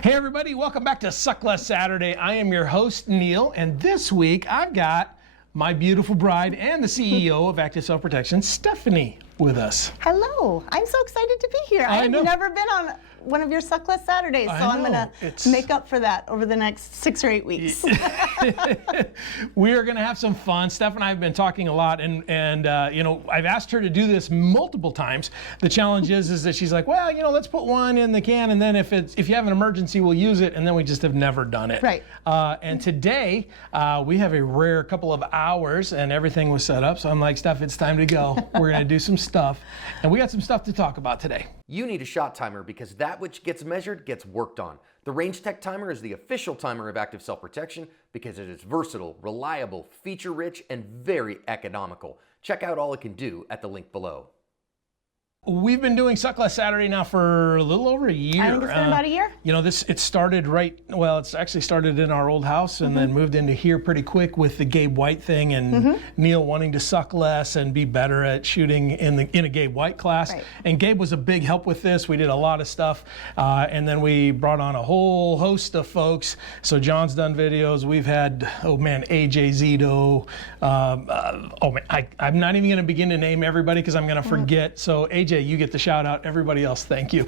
Hey everybody, welcome back to Suck Less Saturday. I am your host, Neil, and this week I've got my beautiful bride and the CEO of Active Self Protection, Stephanie, with us. Hello, I'm so excited to be here. I've never been on one of your Suck Less Saturdays, so I'm gonna make up for that over the next 6 or 8 weeks. We are gonna have some fun. Steph and I have been talking a lot, and you know, I've asked her to do this multiple times. The challenge is that she's like, well, you know, let's put one in the can, and then if you have an emergency, we'll use it, and then we just have never done it. Right. And today we have a rare couple of hours, and everything was set up. So I'm like, Steph, it's time to go. We're gonna do some stuff, and we got some stuff to talk about today. You need a shot timer because that which gets measured gets worked on. The Range Tech Timer is the official timer of Active Self Protection because it is versatile, reliable, feature-rich, and very economical. Check out all it can do at the link below. We've been doing Suck Less Saturday now for a little over a year. I think it's been about a year. You know, it started it's actually started in our old house and then moved into here pretty quick with the Gabe White thing and Neil wanting to suck less and be better at shooting in a Gabe White class. Right. And Gabe was a big help with this. We did a lot of stuff. And then we brought on a whole host of folks. So John's done videos. We've had, AJ Zito. I'm not even going to begin to name everybody because I'm going to forget. So AJ, you get the shout out. Everybody else, thank you.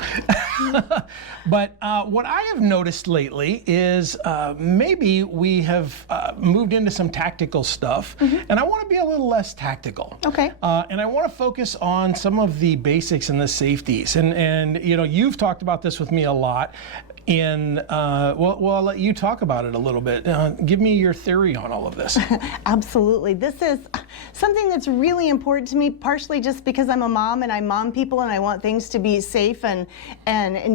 But what I have noticed lately is maybe we have moved into some tactical stuff, and I want to be a little less tactical. Okay. And I want to focus on some of the basics and the safeties. And you know, you've talked about this with me a lot. I'll let you talk about it a little bit. Give me your theory on all of this. Absolutely. This is something that's really important to me, partially just because I'm a mom and I mom people and I want things to be safe and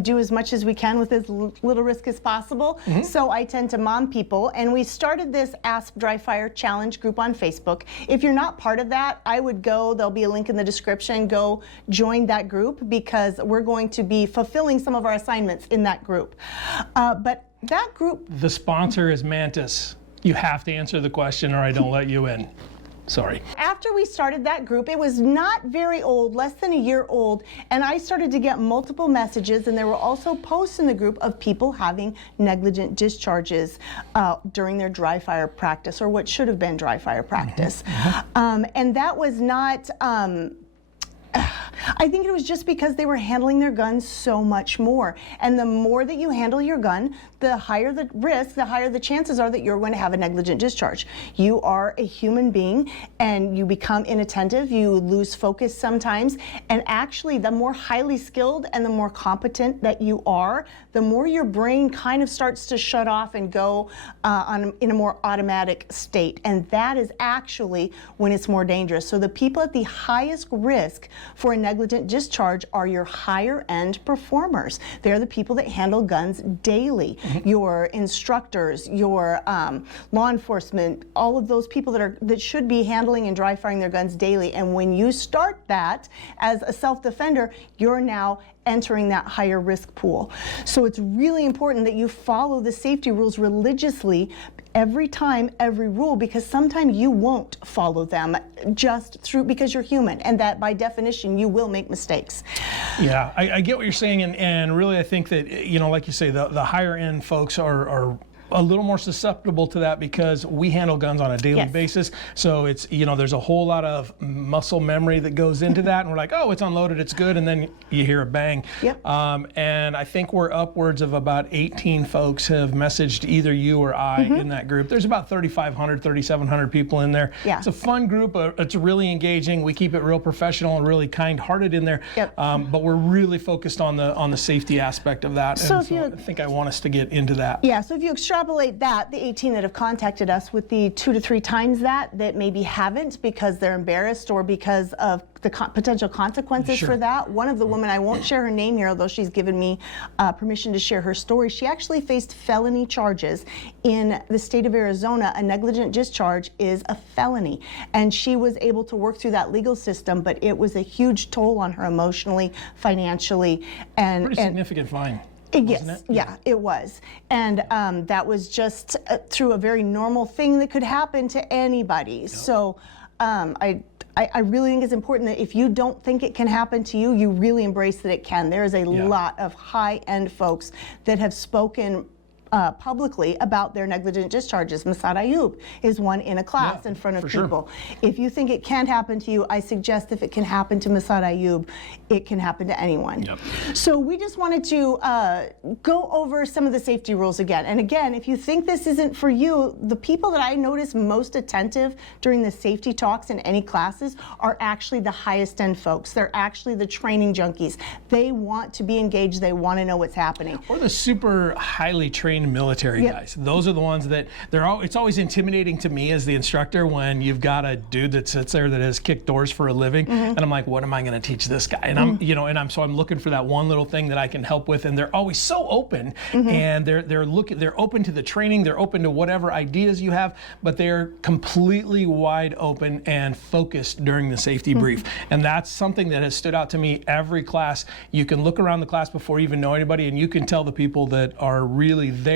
do as much as we can with as little risk as possible. So I tend to mom people, and we started this Asp Dry Fire Challenge group on Facebook. If you're not part of that, I would go, there'll be a link in the description, go join that group because we're going to be fulfilling some of our assignments in that group. But that group... The sponsor is Mantis. You have to answer the question or I don't let you in. Sorry. After we started that group, it was not very old, less than a year old, and I started to get multiple messages, and there were also posts in the group of people having negligent discharges during their dry fire practice, or what should have been dry fire practice. And that was not... I think it was just because they were handling their guns so much more. And the more that you handle your gun, the higher the risk, the higher the chances are that you're going to have a negligent discharge. You are a human being and you become inattentive, you lose focus sometimes, and actually the more highly skilled and the more competent that you are, the more your brain kind of starts to shut off and go in a more automatic state. And that is actually when it's more dangerous. So the people at the highest risk for a negligent discharge are your higher end performers. They're the people that handle guns daily. Your instructors, your law enforcement, all of those people that should be handling and dry firing their guns daily. And when you start that as a self-defender, you're now entering that higher risk pool. So it's really important that you follow the safety rules religiously every time, every rule, because sometimes you won't follow them because you're human, and that by definition you will make mistakes. Yeah, I get what you're saying, and really I think that, you know, like you say, the higher end folks are a little more susceptible to that because we handle guns on a daily basis. So it's, you know, there's a whole lot of muscle memory that goes into that, and we're like, oh, it's unloaded, it's good, and then you hear a bang. And I think we're upwards of about 18 folks have messaged either you or I in that group. There's about 3,500, 3,700 people in there. It's a fun group. It's really engaging. We keep it real professional and really kind-hearted in there. But we're really focused on the safety aspect of that. So, I think I want us to get into that. Yeah, so if you extrapolate that, the 18 that have contacted us with the 2 to 3 times that maybe haven't because they're embarrassed or because of the potential consequences for that. One of the women, I won't share her name here, although she's given me permission to share her story. She actually faced felony charges in the state of Arizona. A negligent discharge is a felony, and she was able to work through that legal system, but it was a huge toll on her emotionally, financially, and pretty significant fine. Yes, yeah, it was. And that was just through a very normal thing that could happen to anybody. So I really think it's important that if you don't think it can happen to you, you really embrace that it can. There is a lot of high-end folks that have spoken publicly about their negligent discharges. Masad Ayub is one in a class in front of people. Sure. If you think it can't happen to you, I suggest if it can happen to Masad Ayub, it can happen to anyone. Yep. So we just wanted to go over some of the safety rules again. And again, if you think this isn't for you, the people that I notice most attentive during the safety talks in any classes are actually the highest end folks. They're actually the training junkies. They want to be engaged. They want to know what's happening. Or the super highly trained military guys. Those are the ones that it's always intimidating to me as the instructor when you've got a dude that sits there that has kicked doors for a living, and I'm like, what am I going to teach this guy? And I'm looking for that one little thing that I can help with, and they're always so open, and they're open to the training, they're open to whatever ideas you have, but they're completely wide open and focused during the safety brief. And that's something that has stood out to me every class. You can look around the class before you even know anybody, and you can tell the people that are really there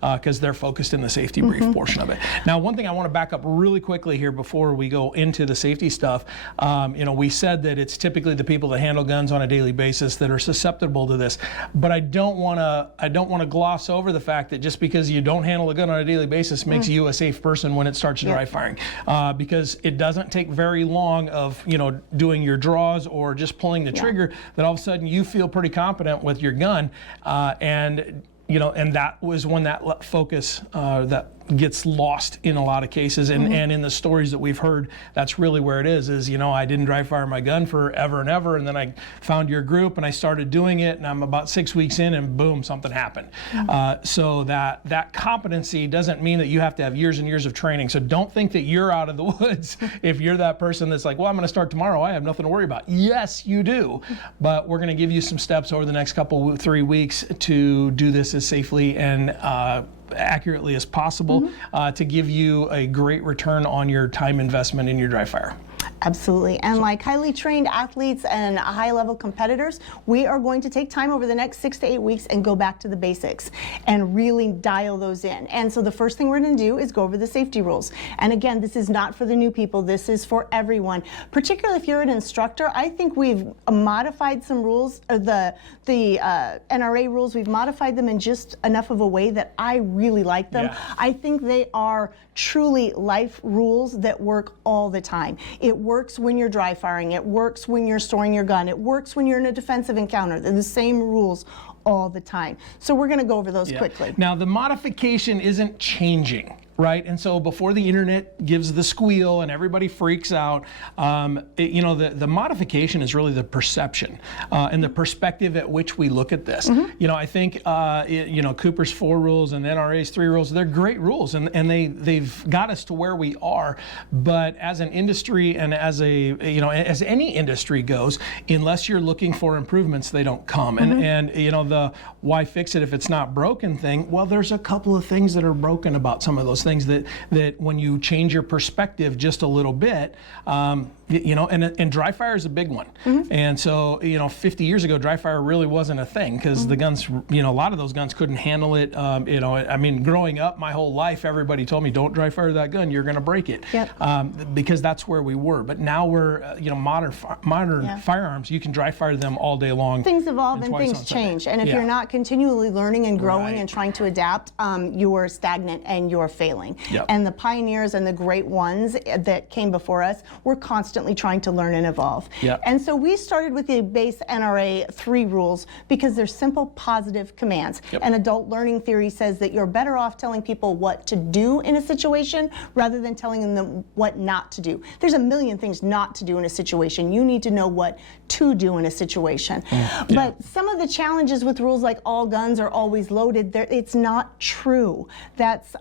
because they're focused in the safety brief portion of it. Now, one thing I want to back up really quickly here before we go into the safety stuff, we said that it's typically the people that handle guns on a daily basis that are susceptible to this, but I don't want to gloss over the fact that just because you don't handle a gun on a daily basis makes you a safe person when it starts dry firing, because it doesn't take very long of doing your draws or just pulling the trigger that all of a sudden you feel pretty competent with your gun, and that was when that focus that gets lost in a lot of cases, and in the stories that we've heard, that's really where it is I didn't dry fire my gun for ever and ever, and then I found your group and I started doing it, and I'm about 6 weeks in and boom, something happened. So that competency doesn't mean that you have to have years and years of training. So don't think that you're out of the woods if you're that person that's like, well, I'm going to start tomorrow, I have nothing to worry about. Yes, you do, but we're going to give you some steps over the next 3 weeks to do this as safely and accurately as possible to give you a great return on your time investment in your dry fire. Absolutely. And like highly trained athletes and high-level competitors, we are going to take time over the next 6 to 8 weeks and go back to the basics and really dial those in. And so the first thing we're going to do is go over the safety rules. And again, this is not for the new people. This is for everyone. Particularly if you're an instructor, I think we've modified some rules, the NRA rules. We've modified them in just enough of a way that I really like them. Yeah. I think they are truly life rules that work all the time. It works when you're dry firing. It works when you're storing your gun. It works when you're in a defensive encounter. They're the same rules all the time. So we're going to go over those quickly. Now, the modification isn't changing, right? And so before the internet gives the squeal and everybody freaks out, the modification is really the perception and the perspective at which we look at this. I think Cooper's 4 rules and NRA's 3 rules, they're great rules, and they've got us to where we are. But as an industry and as as any industry goes, unless you're looking for improvements, they don't come. And the why fix it if it's not broken thing, well, there's a couple of things that are broken about some of those things that when you change your perspective just a little bit, and dry fire is a big one. And so 50 years ago, dry fire really wasn't a thing because the guns, a lot of those guns couldn't handle it. Growing up my whole life, everybody told me, don't dry fire that gun, you're going to break it. Because that's where we were. But now we're modern firearms, you can dry fire them all day long. Things evolve and things change, and if you're not continually learning and growing and trying to adapt, you're stagnant and you're failing. And the pioneers and the great ones that came before us were constantly trying to learn and evolve. And so we started with the base NRA 3 rules because they're simple, positive commands. And adult learning theory says that you're better off telling people what to do in a situation rather than telling them what not to do. There's a million things not to do in a situation. You need to know what to do in a situation. But some of the challenges with rules like all guns are always loaded, it's not true. That's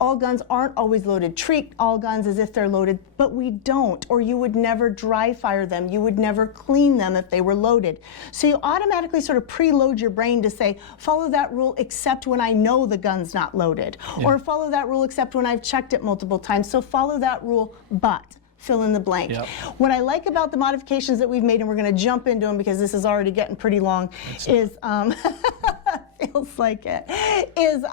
all guns aren't always loaded. Treat all guns as if they're loaded, but we don't, or you would never dry fire them. You would never clean them if they were loaded. So you automatically sort of preload your brain to say, follow that rule except when I know the gun's not loaded, or follow that rule except when I've checked it multiple times. So follow that rule, but fill in the blank. What I like about the modifications that we've made, and we're going to jump into them because this is already getting pretty long, is feels like it, is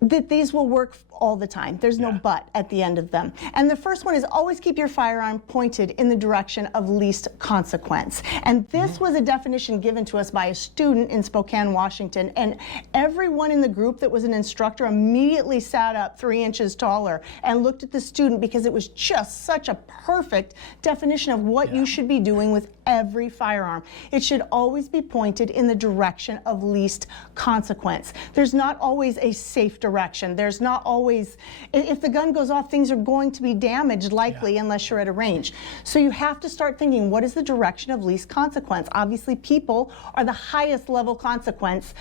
that these will work all the time. There's no but at the end of them. And the first one is always keep your firearm pointed in the direction of least consequence. And this was a definition given to us by a student in Spokane, Washington. And everyone in the group that was an instructor immediately sat up 3 inches taller and looked at the student, because it was just such a perfect definition of what you should be doing with every firearm. It should always be pointed in the direction of least consequence. There's not always a safe direction. There's not always, if the gun goes off, things are going to be damaged likely unless you're at a range. So you have to start thinking, what is the direction of least consequence? Obviously, people are the highest level consequence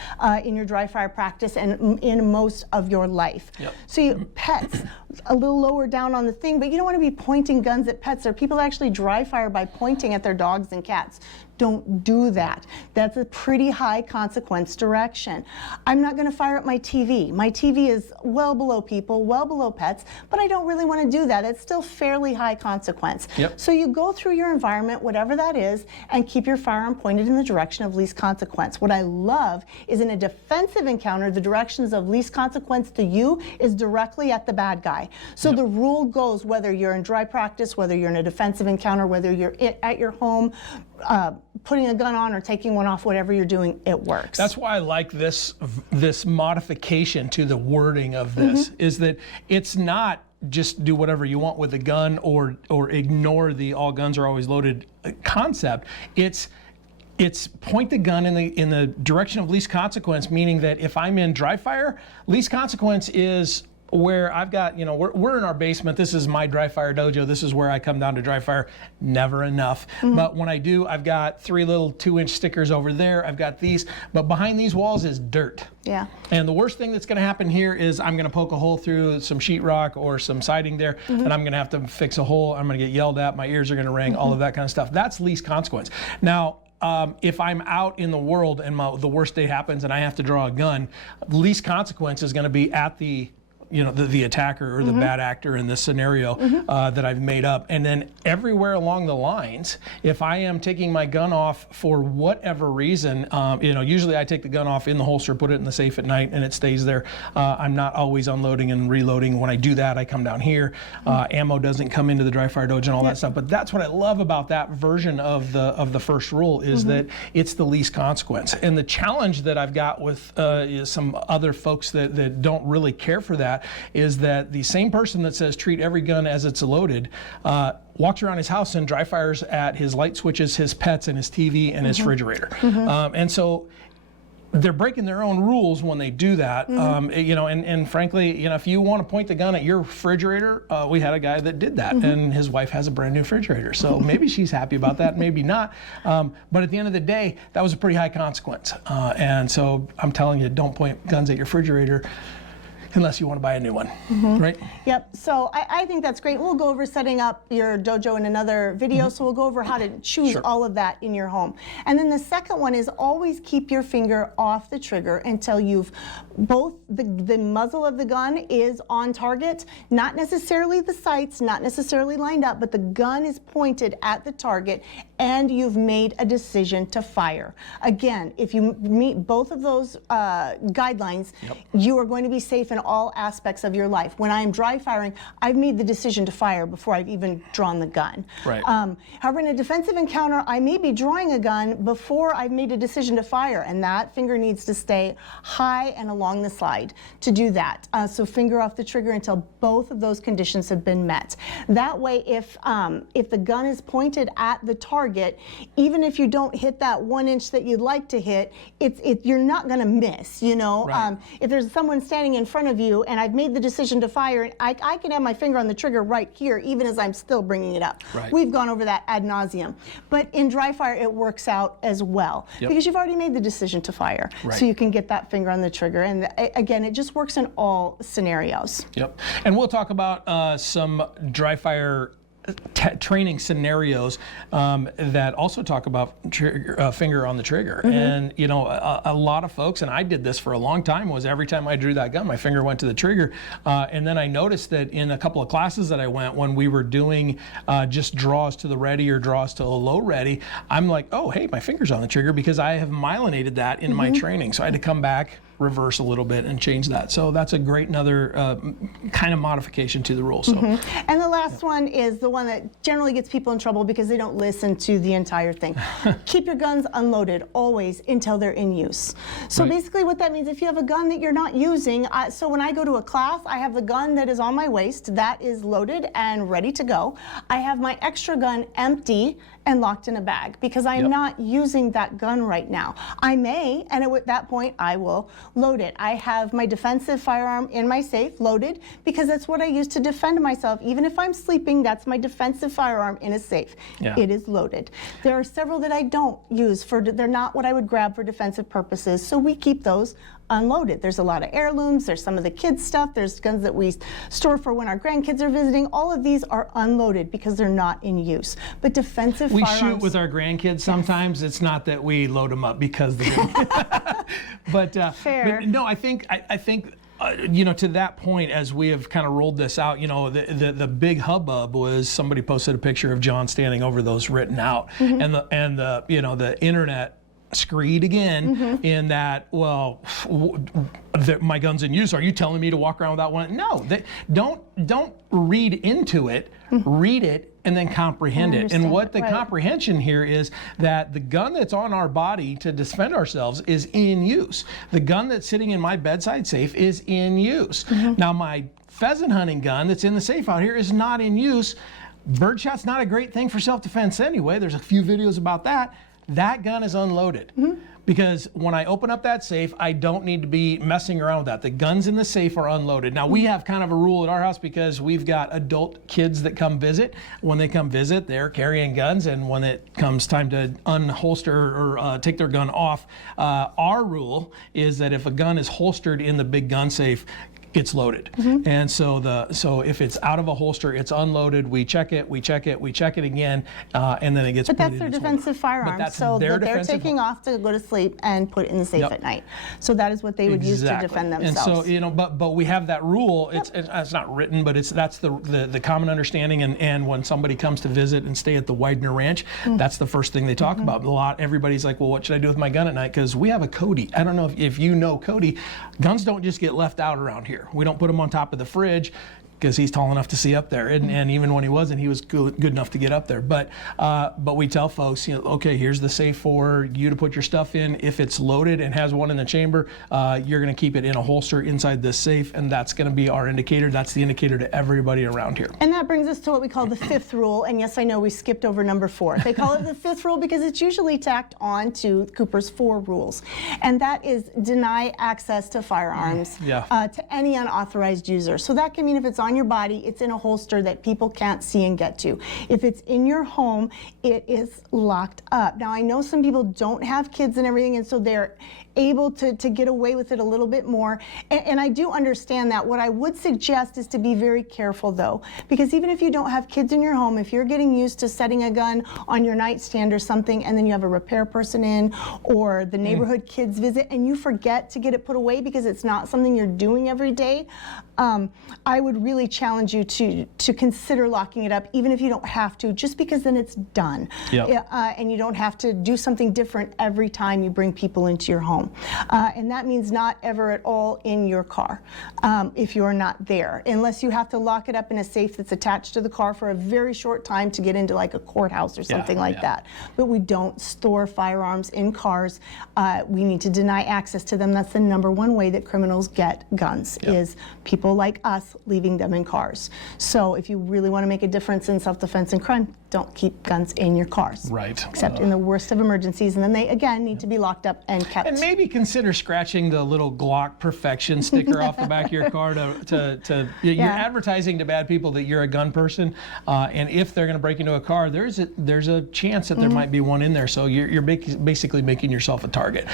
in your dry fire practice and in most of your life. So pets, a little lower down on the thing, but you don't want to be pointing guns at pets. There are people that actually dry fire by pointing at their dogs and cats. Don't do that. That's a pretty high consequence direction. I'm not going to fire at my TV. My TV is well below people, well below pets, but I don't really want to do that. It's still fairly high consequence. So you go through your environment, whatever that is, and keep your firearm pointed in the direction of least consequence. What I love is in a defensive encounter, the directions of least consequence to you is directly at the bad guy. So the rule goes, whether you're in dry practice, whether you're in a defensive encounter, whether you're at your home, putting a gun on or taking one off, whatever you're doing, it works. That's why I like this modification to the wording of this, is that it's not just do whatever you want with a gun or ignore the all guns are always loaded concept. It's point the gun in the direction of least consequence, meaning that if I'm in dry fire, least consequence is where I've got, we're in our basement. This is my dry fire dojo. This is where I come down to dry fire. Never enough. But when I do, I've got 3 little 2-inch stickers over there. I've got these, but behind these walls is dirt. And the worst thing that's going to happen here is I'm going to poke a hole through some sheetrock or some siding there, and I'm going to have to fix a hole. I'm going to get yelled at. My ears are going to ring. All of that kind of stuff. That's least consequence. Now, if I'm out in the world and the worst day happens and I have to draw a gun, least consequence is going to be at the the attacker or the bad actor in this scenario that I've made up. And then everywhere along the lines, if I am taking my gun off for whatever reason, usually I take the gun off in the holster, put it in the safe at night, and it stays there. I'm not always unloading and reloading. When I do that, I come down here. Ammo doesn't come into the dry fire dojo and all that stuff. But that's what I love about that version of the first rule is that it's the least consequence. And the challenge that I've got with some other folks that don't really care for that is that the same person that says treat every gun as it's loaded walks around his house and dry fires at his light switches, his pets, and his TV and his refrigerator. And so they're breaking their own rules when they do that. And frankly, if you want to point the gun at your refrigerator, we had a guy that did that, and his wife has a brand new refrigerator. So maybe she's happy about that, maybe not. But at the end of the day, that was a pretty high consequence. And so I'm telling you, don't point guns at your refrigerator unless you want to buy a new one, right? Yep, so I think that's great. We'll go over setting up your dojo in another video, so we'll go over how to choose all of that in your home. And then the second one is always keep your finger off the trigger until you've both the muzzle of the gun is on target, not necessarily the sights, not necessarily lined up, but the gun is pointed at the target and you've made a decision to fire. Again, if you meet both of those guidelines, you are going to be safe in all aspects of your life. When I'm dry firing, I've made the decision to fire before I've even drawn the gun. However, in a defensive encounter, I may be drawing a gun before I've made a decision to fire, and that finger needs to stay high and along the slide to do that. So finger off the trigger until both of those conditions have been met. That way, if the gun is pointed at the target, even if you don't hit that 1 inch that you'd like to hit, you're not going to miss. If there's someone standing in front of you and I've made the decision to fire, I can have my finger on the trigger right here even as I'm still bringing it up. We've gone over that ad nauseum. But in dry fire, it works out as well because you've already made the decision to fire. So you can get that finger on the trigger. And again, it just works in all scenarios. And we'll talk about some dry fire training scenarios that also talk about finger on the trigger. And a lot of folks, and I did this for a long time, was every time I drew that gun, my finger went to the trigger. And then I noticed that in a couple of classes that I went, when we were doing just draws to the ready or draws to a low ready, I'm like, oh, hey, my finger's on the trigger because I have myelinated that in my training. So I had to come back, reverse a little bit and change that. So that's a great another kind of modification to the rule. So, and the last one is the one that generally gets people in trouble because they don't listen to the entire thing. Keep your guns unloaded always until they're in use. So basically what that means, if you have a gun that you're not using, so when I go to a class, I have the gun that is on my waist, that is loaded and ready to go. I have my extra gun empty and locked in a bag because I'm not using that gun right now. I may, and at that point I will load it. I have my defensive firearm in my safe loaded because that's what I use to defend myself. Even if I'm sleeping, that's my defensive firearm in a safe. It is loaded. There are several that I don't use they're not what I would grab for defensive purposes, so we keep those unloaded. There's a lot of heirlooms, there's some of the kids stuff, there's guns that we store for when our grandkids are visiting. All of these are unloaded because they're not in use. But defensive we firearms, shoot with our grandkids sometimes. It's not that we load them up because Fair. But no, I think you know, to that point, as we have kind of rolled this out, you know, the big hubbub was somebody posted a picture of John standing over those written out, and the you know, the internet screed again in that, well, my gun's in use. Are you telling me to walk around without one? No, don't read into it. Read it and then comprehend it. And what the comprehension here is that the gun that's on our body to defend ourselves is in use. The gun that's sitting in my bedside safe is in use. Now my pheasant hunting gun that's in the safe out here is not in use. Birdshot's not a great thing for self-defense anyway. There's a few videos about that. That gun is unloaded. Because when I open up that safe, I don't need to be messing around with that. The guns in the safe are unloaded. Now, we have kind of a rule at our house because we've got adult kids that come visit. When they come visit, they're carrying guns, and when it comes time to unholster or take their gun off, our rule is that if a gun is holstered in the big gun safe, it's loaded. And so if it's out of a holster, it's unloaded. We check it again, and then it gets. But that's their defensive firearm, so that they're taking off to go to sleep and put it in the safe at night. So that is what they would use to defend themselves. And so, you know, but we have that rule. It's not written, but that's the common understanding. And when somebody comes to visit and stay at the Widener Ranch, that's the first thing they talk about. Everybody's like, well, what should I do with my gun at night? Because we have a Cody. I don't know if you know Cody. Guns don't just get left out around here. We don't put them on top of the fridge because he's tall enough to see up there, and even when he wasn't, he was good enough to get up there. But we tell folks, you know, okay, here's the safe for you to put your stuff in. If it's loaded and has one in the chamber, you're going to keep it in a holster inside this safe, and that's going to be our indicator. That's the indicator to everybody around here. And that brings us to what we call the fifth rule. And yes, I know we skipped over number 4. They call it the fifth rule because it's usually tacked on to Cooper's 4 rules, and that is deny access to firearms to any unauthorized user. So that can mean if it's on your body, it's in a holster that people can't see and get to. If it's in your home, it is locked up. Now, I know some people don't have kids and everything, and so they're able to get away with it a little bit more. And I do understand that. What I would suggest is to be very careful, though, because even if you don't have kids in your home, if you're getting used to setting a gun on your nightstand or something, and then you have a repair person in or the neighborhood kids visit, and you forget to get it put away because it's not something you're doing every day, I would really challenge you to consider locking it up, even if you don't have to, just because then it's done. And you don't have to do something different every time you bring people into your home. And that means not ever at all in your car if you're not there, unless you have to lock it up in a safe that's attached to the car for a very short time to get into like a courthouse or something like that. But we don't store firearms in cars. We need to deny access to them. That's the #1 way that criminals get guns, is people like us leaving them in cars. So if you really want to make a difference in self-defense and crime, don't keep guns in your cars. Except in the worst of emergencies, and then they again need to be locked up and kept. And maybe consider scratching the little Glock Perfection sticker off the back of your car you're advertising to bad people that you're a gun person, and if they're going to break into a car, there's a chance that there might be one in there. So you're basically making yourself a target.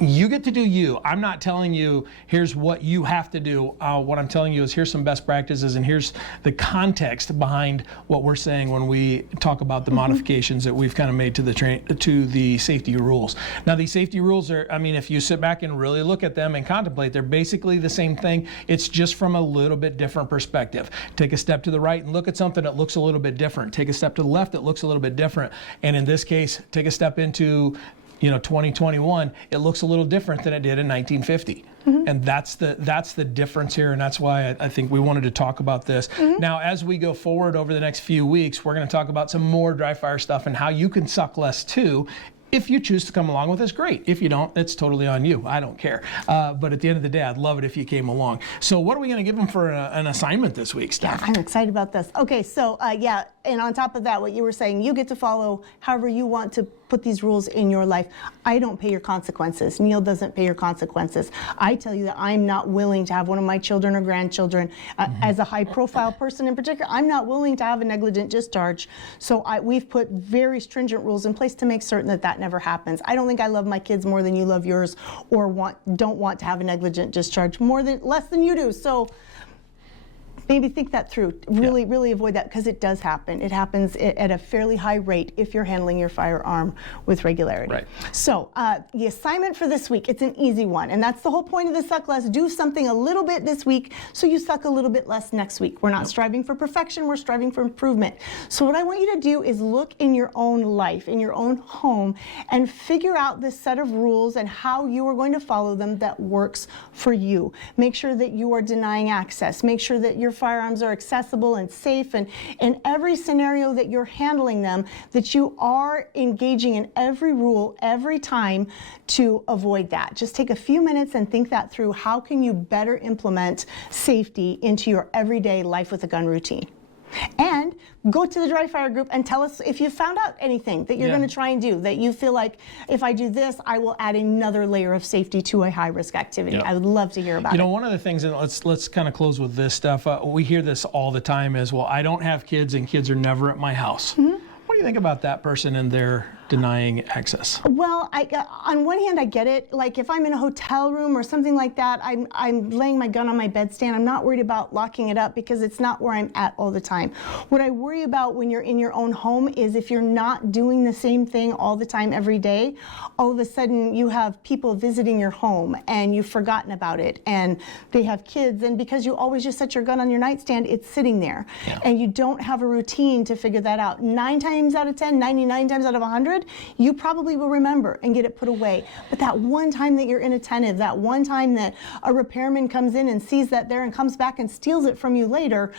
You get to do you. I'm not telling you here's what you have to do. What I'm telling you is here's some best practices, and here's the context behind what we're saying when we talk about the modifications that we've kind of made to the safety rules. Now, these safety rules are, I mean, if you sit back and really look at them and contemplate, they're basically the same thing. It's just from a little bit different perspective. Take a step to the right and look at something that looks a little bit different. Take a step to the left that looks a little bit different. And in this case, take a step into 2021, it looks a little different than it did in 1950. And that's the difference here, and that's why I think we wanted to talk about this. Now, as we go forward over the next few weeks, we're going to talk about some more dry fire stuff and how you can suck less too. If you choose to come along with us, great. If you don't, it's totally on you. I don't care. But at the end of the day, I'd love it if you came along. So what are we going to give them for an assignment this week, Steph? I'm excited about this. Okay, so and on top of that, what you were saying, you get to follow however you want to put these rules in your life. I don't pay your consequences. Neil doesn't pay your consequences. I tell you that I'm not willing to have one of my children or grandchildren, as a high-profile person in particular, I'm not willing to have a negligent discharge. So we've put very stringent rules in place to make certain that that never happens. I don't think I love my kids more than you love yours, or don't want to have a negligent discharge less than you do. So maybe think that through. Really avoid that, because it does happen. It happens at a fairly high rate if you're handling your firearm with regularity. Right. So the assignment for this week, it's an easy one, and that's the whole point of the Suck Less. Do something a little bit this week so you suck a little bit less next week. We're not striving for perfection, we're striving for improvement. So what I want you to do is look in your own life, in your own home, and figure out this set of rules and how you are going to follow them that works for you. Make sure that you are denying access. Make sure that your firearms are accessible and safe, and in every scenario that you're handling them, that you are engaging in every rule every time to avoid that. Just take a few minutes and think that through. How can you better implement safety into your everyday life with a gun routine? And go to the dry fire group and tell us if you found out anything that you're going to try and do, that you feel like, if I do this, I will add another layer of safety to a high risk activity. I would love to hear about it. One of the things, and let's kind of close with this stuff, we hear this all the time is, well, I don't have kids and kids are never at my house. What do you think about that person and their denying access? Well, on one hand, I get it. Like if I'm in a hotel room or something like that, I'm laying my gun on my bedstand. I'm not worried about locking it up because it's not where I'm at all the time. What I worry about when you're in your own home is if you're not doing the same thing all the time every day, all of a sudden you have people visiting your home and you've forgotten about it, and they have kids, and because you always just set your gun on your nightstand, it's sitting there. And you don't have a routine to figure that out. 9 times out of 10, 99 times out of 100, you probably will remember and get it put away. But that one time that you're inattentive, that one time that a repairman comes in and sees that there and comes back and steals it from you later,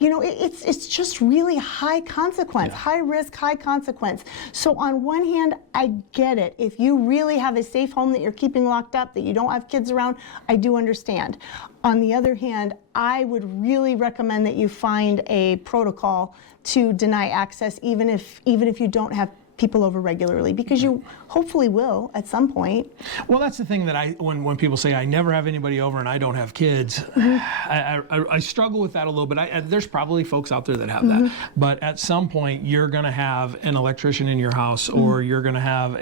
it's just really high consequence, high risk, high consequence. So on one hand, I get it. If you really have a safe home that you're keeping locked up, that you don't have kids around, I do understand. On the other hand, I would really recommend that you find a protocol to deny access, even if you don't have people over regularly, because you hopefully will at some point. Well, that's the thing that when people say I never have anybody over and I don't have kids, I struggle with that a little bit. There's probably folks out there that have that, but at some point you're going to have an electrician in your house, or you're going to have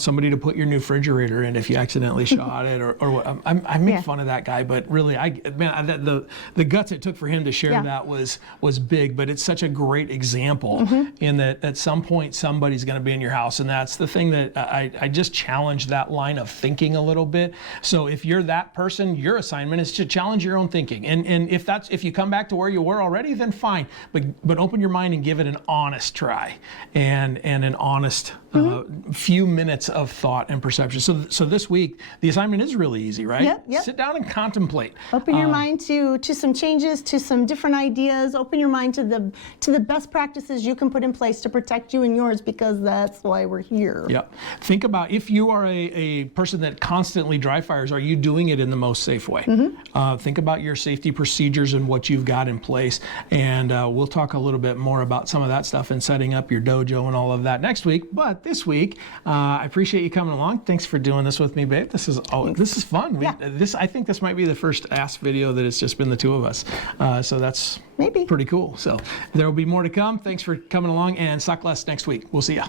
somebody to put your new refrigerator in if you accidentally shot it, or I make fun of that guy, but really, the guts it took for him to share that was big. But it's such a great example in that at some point somebody's going to be in your house, and that's the thing that I just challenge that line of thinking a little bit. So if you're that person, your assignment is to challenge your own thinking, and if you come back to where you were already, then fine, but open your mind and give it an honest try, and an honest few minutes of thought and perception. So this week the assignment is really easy, right? Yep. Sit down and contemplate. Open your mind to some changes, to some different ideas. Open your mind to the best practices you can put in place to protect you and yours, because that's why we're here. Yep. Think about, if you are a person that constantly dry fires, are you doing it in the most safe way? Think about your safety procedures and what you've got in place, and we'll talk a little bit more about some of that stuff and setting up your dojo and all of that next week. But this week, I appreciate you coming along. Thanks for doing this with me, babe. This is fun. I think this might be the first Ask video that it's just been the two of us. So that's maybe pretty cool. So there will be more to come. Thanks for coming along, and suck less next week. We'll see ya.